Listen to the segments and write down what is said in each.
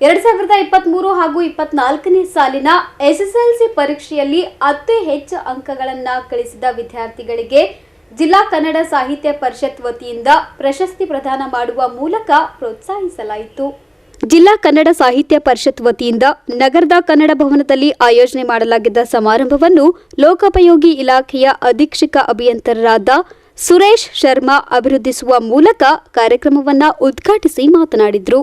2023 ಹಾಗೂ 24ನೇ ಸಾಲಿನ ಎಸ್ಎಸ್ಎಲ್ಸಿ ಪರೀಕ್ಷೆಯಲ್ಲಿ ಅತಿ ಹೆಚ್ಚು ಅಂಕಗಳನ್ನು ಗಳಿಸಿದ ವಿದ್ಯಾರ್ಥಿಗಳಿಗೆ ಜಿಲ್ಲಾ ಕನ್ನಡ ಸಾಹಿತ್ಯ ಪರಿಷತ್ ವತಿಯಿಂದ ಪ್ರಶಸ್ತಿ ಪ್ರದಾನ ಮಾಡುವ ಮೂಲಕ ಪ್ರೋತ್ಸಾಹಿಸಲಾಯಿತು. ಜಿಲ್ಲಾ ಕನ್ನಡ ಸಾಹಿತ್ಯ ಪರಿಷತ್ ವತಿಯಿಂದ ನಗರದ ಕನ್ನಡ ಭವನದಲ್ಲಿ ಆಯೋಜನೆ ಮಾಡಲಾಗಿದ್ದ ಸಮಾರಂಭವನ್ನು ಲೋಕೋಪಯೋಗಿ ಇಲಾಖೆಯ ಅಧೀಕ್ಷಕ ಅಭಿಯಂತರರಾದ ಸುರೇಶ್ ಶರ್ಮಾ ಅಭಿವೃದ್ಧಿಸುವ ಮೂಲಕ ಕಾರ್ಯಕ್ರಮವನ್ನು ಉದ್ಘಾಟಿಸಿ ಮಾತನಾಡಿದರು.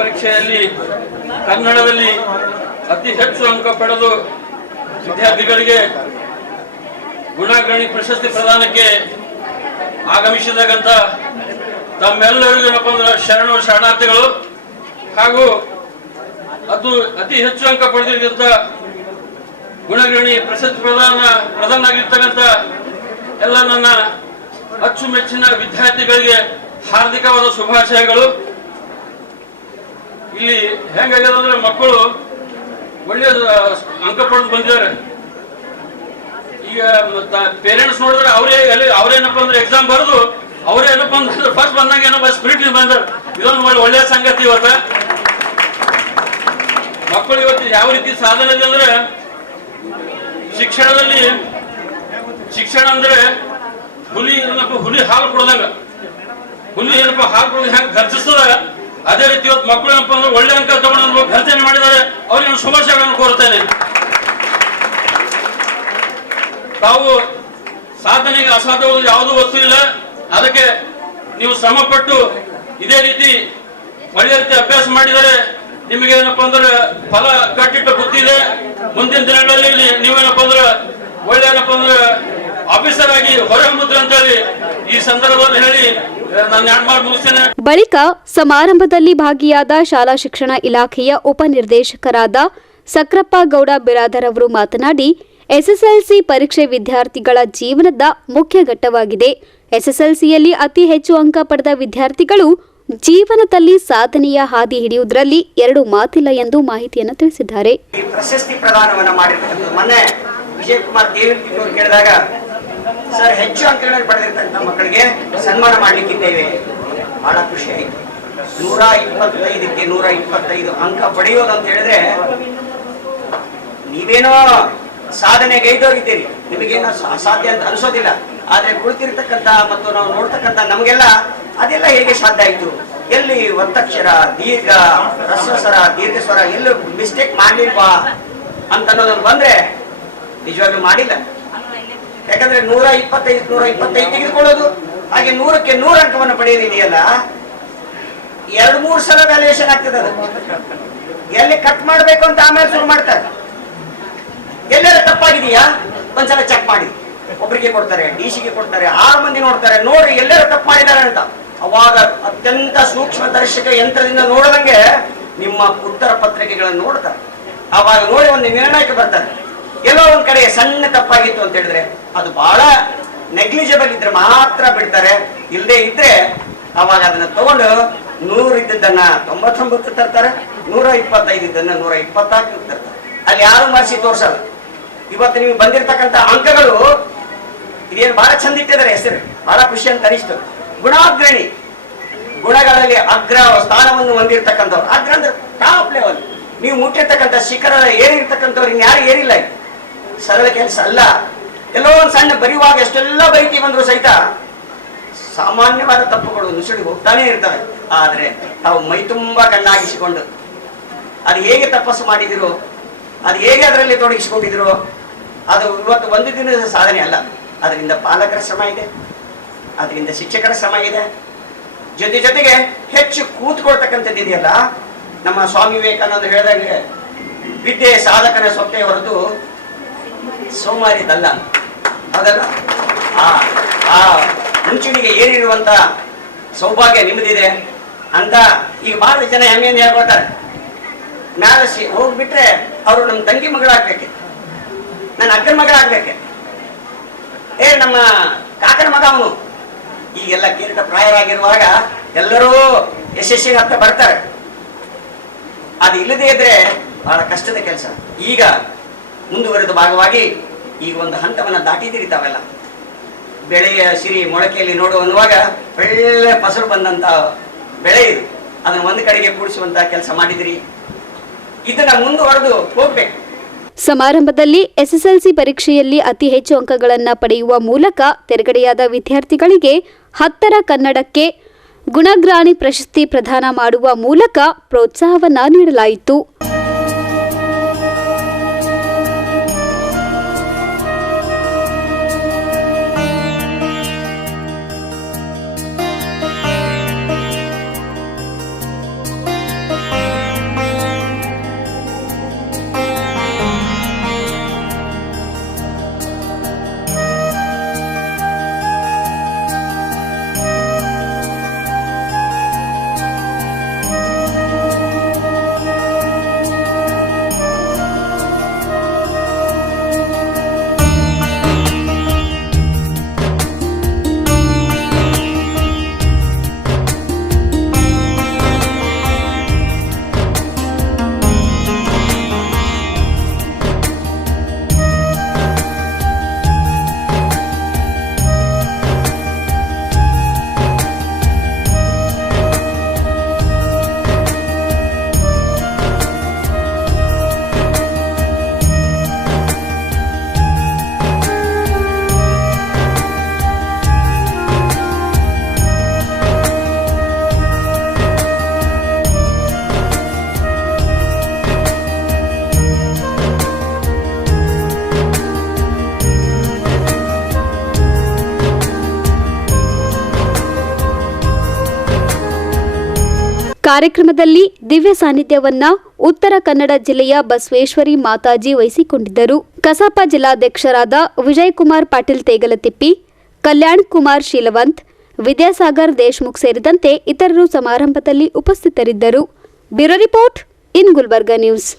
ಪರೀಕ್ಷೆಯಲ್ಲಿ ಕನ್ನಡದಲ್ಲಿ ಅತಿ ಹೆಚ್ಚು ಅಂಕ ಪಡೆದು ವಿದ್ಯಾರ್ಥಿಗಳಿಗೆ ಗುಣಗಣಿ ಪ್ರಶಸ್ತಿ ಪ್ರದಾನಕ್ಕೆ ಆಗಮಿಸಿದಾಗಂತ ತಮ್ಮೆಲ್ಲರಿಗೂ ಶರಣು ಶರಣಾರ್ಥಿಗಳು ಹಾಗೂ ಅತಿ ಹೆಚ್ಚು ಅಂಕ ಪಡೆದಿದ್ದಂತ ಗುಣಗಣಿ ಪ್ರಶಸ್ತಿ ಪ್ರದಾನ ಆಗಿರ್ತಕ್ಕಂಥ ಎಲ್ಲ ನನ್ನ ಅಚ್ಚುಮೆಚ್ಚಿನ ವಿದ್ಯಾರ್ಥಿಗಳಿಗೆ ಹಾರ್ದಿಕವಾದ ಶುಭಾಶಯಗಳು. ಇಲ್ಲಿ ಹೆಂಗಾಗ್ಯದ ಅಂದ್ರೆ ಮಕ್ಕಳು ಒಳ್ಳೆ ಅಂಕ ಪಡೆದು ಬಂದಿದ್ದಾರೆ. ಈಗ ಪೇರೆಂಟ್ಸ್ ನೋಡಿದ್ರೆ ಅವ್ರೇನಪ್ಪ ಅಂದ್ರೆ ಎಕ್ಸಾಮ್ ಬರೆದು ಅವ್ರೇನಪ್ಪ ಅಂದ್ರೆ ಫಸ್ಟ್ ಬಂದಾಗ ಏನಪ್ಪ ಸ್ಪಿರಿಟ್ ಬಂದಾರೆ. ಇದೊಂದು ಒಳ್ಳೆಯ ಸಂಗತಿ. ಮಕ್ಕಳು ಇವತ್ತು ಯಾವ ರೀತಿ ಸಾಧನೆ ಇದೆ ಅಂದ್ರೆ ಶಿಕ್ಷಣ ಅಂದ್ರೆ ಹುಲಿ ಹಾಲು ಕೊಡದಂಗ, ಹುಲಿ ಏನಪ್ಪ ಹಾಲು ಕೊಡೋದು ಹೆಂಗ್ ಗರ್ಜಿಸ್ತದ ಅದೇ ರೀತಿ ಇವತ್ತು ಮಕ್ಕಳು ಏನಪ್ಪ ಅಂದ್ರೆ ಒಳ್ಳೆ ಅಂಕ ತಗೊಂಡು ಘರ್ಷಣೆ ಮಾಡಿದ್ದಾರೆ. ಅವ್ರಿಗೆ ಶುಭಾಶಯಗಳನ್ನು ಕೋರುತ್ತೇನೆ. ತಾವು ಸಾಧನೆಗೆ ಅಸಾಧ್ಯವಾದ ಯಾವುದೂ ವಸ್ತು ಇಲ್ಲ. ಅದಕ್ಕೆ ನೀವು ಶ್ರಮ ಪಟ್ಟು ಇದೇ ರೀತಿ ಒಳ್ಳೆ ರೀತಿ ಅಭ್ಯಾಸ ಮಾಡಿದರೆ ನಿಮಗೆ ಏನಪ್ಪಾ ಅಂದ್ರೆ ಫಲ ಕಟ್ಟಿಟ್ಟು ಗೊತ್ತಿದೆ. ಮುಂದಿನ ದಿನಗಳಲ್ಲಿ ನೀವೇನಪ್ಪ ಅಂದ್ರೆ ಒಳ್ಳೆ ಏನಪ್ಪ ಅಂದ್ರೆ ಆಫೀಸರ್ ಆಗಿ ಹೊರಹೊಮ್ಮುತ್ತೀರಿ ಅಂತ ಹೇಳಿ ಈ ಸಂದರ್ಭದಲ್ಲಿ ಹೇಳಿ ನಾನು ಮುಗಿಸ್ತೇನೆ. ಬಳಿಕ ಸಮಾರಂಭದಲ್ಲಿ ಭಾಗಿಯಾದ ಶಾಲಾ ಶಿಕ್ಷಣ ಇಲಾಖೆಯ ಉಪನಿರ್ದೇಶಕರಾದ ಸಕ್ರಪ್ಪ ಗೌಡ ಬಿರಾದರ್ ಅವರು ಮಾತನಾಡಿ, ಎಸ್ಎಸ್ಎಲ್ಸಿ ಪರೀಕ್ಷೆ ವಿದ್ಯಾರ್ಥಿಗಳ ಜೀವನದ ಮುಖ್ಯ ಘಟ್ಟವಾಗಿದೆ. ಎಸ್ಎಸ್ಎಲ್ಸಿಯಲ್ಲಿ ಅತಿ ಹೆಚ್ಚು ಅಂಕ ಪಡೆದ ವಿದ್ಯಾರ್ಥಿಗಳು ಜೀವನದಲ್ಲಿ ಸಾಧನೆಯ ಹಾದಿ ಹಿಡಿಯುವುದರಲ್ಲಿ ಎರಡು ಮಾತಿಲ್ಲ ಎಂದು ಮಾಹಿತಿಯನ್ನು ತಿಳಿಸಿದ್ದಾರೆ. ಪ್ರಶಸ್ತಿ ಪ್ರದಾನವನ್ನು ಮಾಡಿರ್ತಕ್ಕಂಥ ಮೊನ್ನೆ ವಿಜಯಕುಮಾರ್ ದೇವರತಿಯವರು ಕೇಳಿದಾಗ ಸರ್ ಹೆಚ್ಚು ಅಂಕಗಳನ್ನು ಪಡೆದಿರ್ತಕ್ಕಂಥ ಮಕ್ಕಳಿಗೆ ಸನ್ಮಾನ ಮಾಡಲಿಕ್ಕಿದ್ದೇವೆ. ಬಹಳ ಖುಷಿ ಆಯಿತು. 125ಕ್ಕೆ 125 ಅಂಕ ಪಡೆಯೋದು ಅಂತ ಹೇಳಿದ್ರೆ ನೀವೇನೋ ಸಾಧನೆ ಗೈದೋಗಿದ್ದೀರಿ, ನಿಮಗೇನೋ ಅಸಾಧ್ಯ ಅಂತ ಅನಿಸೋದಿಲ್ಲ. ಆದ್ರೆ ಕುಳಿತಿರ್ತಕ್ಕಂಥ ಮತ್ತು ನಾವು ನೋಡ್ತಕ್ಕಂಥ ನಮಗೆಲ್ಲ ಅದೆಲ್ಲ ಹೇಗೆ ಸಾಧ್ಯ ಆಯ್ತು, ಎಲ್ಲಿ ಒತ್ತಕ್ಷರ, ದೀರ್ಘ, ರಸ್ವಸ್ವರ, ದೀರ್ಘ ಸ್ವರ ಎಲ್ಲೂ ಮಿಸ್ಟೇಕ್ ಮಾಡ್ಲಿಲ್ವಾ ಅಂತ ಅನ್ನೋದನ್ನು ಬಂದ್ರೆ ನಿಜವಾಗ್ಲೂ ಮಾಡಿಲ್ಲ. ಯಾಕಂದ್ರೆ 125 ತೆಗೆದುಕೊಳ್ಳೋದು, ಹಾಗೆ 100ಕ್ಕೆ 100 ಅಂಕವನ್ನು ಪಡೆಯೋದಿದೆಯಲ್ಲ, 2-3 ಸಲ ವ್ಯಾಲ್ಯೂಯೇಷನ್ ಆಗ್ತದೆ. ಅದು ಎಲ್ಲಿ ಕಟ್ ಮಾಡಬೇಕು ಅಂತ ಆಮೇಲೆ ಶುರು ಮಾಡ್ತಾರೆ. ಎಲ್ಲೆಲ್ಲ ತಪ್ಪಾಗಿದೆಯಾ ಒಂದ್ಸಲ ಚೆಕ್ ಮಾಡಿ. ಒಬ್ಬರಿಗೆ ಕೊಡ್ತಾರೆ, ಡಿಸಿಗೆ ಕೊಡ್ತಾರೆ, 6 ಮಂದಿ ನೋಡ್ತಾರೆ, ನೋಡಿ ಎಲ್ಲರೂ ತಪ್ಪು ಮಾಡಿದ್ದಾರೆ ಅಂತ. ಅವಾಗ ಅತ್ಯಂತ ಸೂಕ್ಷ್ಮ ದರ್ಶಕ ಯಂತ್ರದಿಂದ ನೋಡದಂಗೆ ನಿಮ್ಮ ಉತ್ತರ ಪತ್ರಿಕೆಗಳನ್ನು ನೋಡ್ತಾರೆ. ಅವಾಗ ನೋಡಿ ಒಂದು ನಿರ್ಣಯಕ್ಕೆ ಬರ್ತಾರೆ. ಎಲ್ಲೋ ಒಂದ್ ಕಡೆ ಸಣ್ಣ ತಪ್ಪಾಗಿತ್ತು ಅಂತ ಹೇಳಿದ್ರೆ ಅದು ಬಹಳ ನೆಗ್ಲಿಜಿಬಲ್ ಇದ್ರೆ ಮಾತ್ರ ಬಿಡ್ತಾರೆ. ಇಲ್ಲದೆ ಇದ್ರೆ ಅವಾಗ ಅದನ್ನ ತಗೊಂಡು 100 ಇದ್ದದನ್ನ 99 ತರ್ತಾರೆ, 125 ಇದ್ದನ್ನ 124 ತರ್ತಾರೆ. ಅಲ್ಲಿ ಯಾರು ಮರೆಸಿ ತೋರ್ಸಲ್ಲ. ಇವತ್ತು ನೀವು ಬಂದಿರತಕ್ಕಂಥ ಅಂಕಗಳು ಇದೇನು ಬಹಳ ಚಂದ ಇಟ್ಟಿದ್ದಾರೆ, ಹೆಸರು ಬಹಳ ಖುಷಿ ಅಂತ ಅನಿಸ್ತು. ಗುಣಾಗ್ರಣಿ, ಗುಣಗಳಲ್ಲಿ ಅಗ್ರ ಸ್ಥಾನವನ್ನು ಹೊಂದಿರತಕ್ಕಂಥವ್ರು. ಅಗ್ರ ಅಂದ್ರೆ ಟಾಪ್ ಲೆವೆಲ್. ನೀವು ಮುಟ್ಟಿರ್ತಕ್ಕಂಥ ಶಿಖರ ಏರಿರ್ತಕ್ಕಂಥವ್ರು ಇನ್ಯಾರು ಏರಿಲ್ಲ. ಸರಳ ಕೆಲಸ ಅಲ್ಲ. ಎಲ್ಲೋ ಒಂದು ಸಣ್ಣ ಬರೆಯುವಾಗ ಎಷ್ಟೆಲ್ಲ ಬೈತಿ ಬಂದ್ರು ಸಹಿತ ಸಾಮಾನ್ಯವಾದ ತಪ್ಪುಗಳು ನುಸುಳಿ ಹೋಗ್ತಾನೆ ಇರ್ತವೆ. ಆದರೆ ತಾವು ಮೈ ತುಂಬಾ ಕಣ್ಣಾಗಿಸಿಕೊಂಡು ಅದು ಹೇಗೆ ತಪಸ್ಸು ಮಾಡಿದಿರೋ, ಅದು ಹೇಗೆ ಅದರಲ್ಲಿ ತೊಡಗಿಸಿಕೊಂಡಿದ್ರು, ಅದು ಇವತ್ತು ಒಂದು ದಿನದ ಸಾಧನೆ ಅಲ್ಲ. ಅದರಿಂದ ಪಾಲಕರ ಶ್ರಮ ಇದೆ, ಅದರಿಂದ ಶಿಕ್ಷಕರ ಶ್ರಮ ಇದೆ, ಜೊತೆಗೆ ಹೆಚ್ಚು ಕೂತ್ಕೊಳ್ತಕ್ಕಂಥದ್ದು ಇದೆಯಲ್ಲ. ನಮ್ಮ ಸ್ವಾಮಿ ವಿವೇಕಾನಂದ ಹೇಳಿದಂಗೆ ವಿದ್ಯೆ ಸಾಧಕನ ಸೊತ್ತೆ ಹೊರತು ಸೋಮಾರಿದಲ್ಲ. ಅದಲ್ಲ ಆ ಮುಂಚೂಣಿಗೆ ಏರಿರುವಂತ ಸೌಭಾಗ್ಯ ನಿಮ್ಮದಿದೆ ಅಂತ ಈಗ ಬಹಳ ಜನ ಹೆಮ್ಮೆಯಿಂದ ಹೇಳ್ಕೊಳ್ತಾರೆ. ಮ್ಯಾಲ ಹೋಗ್ಬಿಟ್ರೆ ಅವರು ನಮ್ಮ ತಂಗಿ ಮಗಳಾಗ್ಬೇಕೆ, ನನ್ನ ಅಕ್ಕನ ಮಗಳಾಗ್ಬೇಕೆ, ನಮ್ಮ ಕಾಕನ ಮಗ ಅವನು. ಈಗೆಲ್ಲ ಕಿರೀಟ ಪ್ರಾಯರಾಗಿರುವಾಗ ಎಲ್ಲರೂ ಯಶಸ್ಸಿನ ಹತ್ತ ಬರ್ತಾರೆ. ಅದು ಇಲ್ಲದೆ ಇದ್ರೆ ಬಹಳ ಕಷ್ಟದ ಕೆಲಸ. ಈಗ ಮುಂದುವರೆದ ಭಾಗವಾಗಿ ಈಗ ಒಂದು ಹಂತವನ್ನು ದಾಟಿದಿರಿ ತಾವೆಲ್ಲ. ಬೆಳೆಯ ಸಿರಿ ಮೊಳಕೆಯಲ್ಲಿ ನೋಡುವಾಗ ಒಳ್ಳೆ ಫಸಲು ಬಂದಂತ ಬೆಳೆ ಇದು. ಅದನ್ನು ಒಂದು ಕಡೆಗೆ ಕೂಡಿಸುವಂತ ಕೆಲಸ ಮಾಡಿದಿರಿ. ಇದನ್ನ ಮುಂದುವರೆದು ಹೋಗ್ಬೇಕು. ಸಮಾರಂಭದಲ್ಲಿ ಎಸ್ಎಸ್ಎಲ್ಸಿ ಪರೀಕ್ಷೆಯಲ್ಲಿ ಅತಿ ಹೆಚ್ಚು ಅಂಕಗಳನ್ನು ಪಡೆಯುವ ಮೂಲಕ ತೆರಗಡೆಯಾದ ವಿದ್ಯಾರ್ಥಿಗಳಿಗೆ 10ರ ಕನ್ನಡಕ್ಕೆ ಗುಣಗ್ರಾಣಿ ಪ್ರಶಸ್ತಿ ಪ್ರದಾನ ಮಾಡುವ ಮೂಲಕ ಪ್ರೋತ್ಸಾಹವನ್ನ ನೀಡಲಾಯಿತು. ಕಾರ್ಯಕ್ರಮದಲ್ಲಿ ದಿವ್ಯ ಸಾನ್ನಿಧ್ಯವನ್ನ ಉತ್ತರ ಕನ್ನಡ ಜಿಲ್ಲೆಯ ಬಸವೇಶ್ವರಿ ಮಾತಾಜಿ ವಹಿಸಿಕೊಂಡಿದ್ದರು. ಕಸಾಪ ಜಿಲ್ಲಾಧ್ಯಕ್ಷರಾದ ವಿಜಯಕುಮಾರ್ ಪಾಟೀಲ್ ತೇಗಲತಿಪ್ಪಿ, ಕಲ್ಯಾಣ್ ಕುಮಾರ್ ಶೀಲವಂತ್, ವಿದ್ಯಾಸಾಗರ್ ದೇಶ್ಮುಖ್ ಸೇರಿದಂತೆ ಇತರರು ಸಮಾರಂಭದಲ್ಲಿ ಉಪಸ್ಥಿತರಿದ್ದರು. Bureau report in Gulbarga news.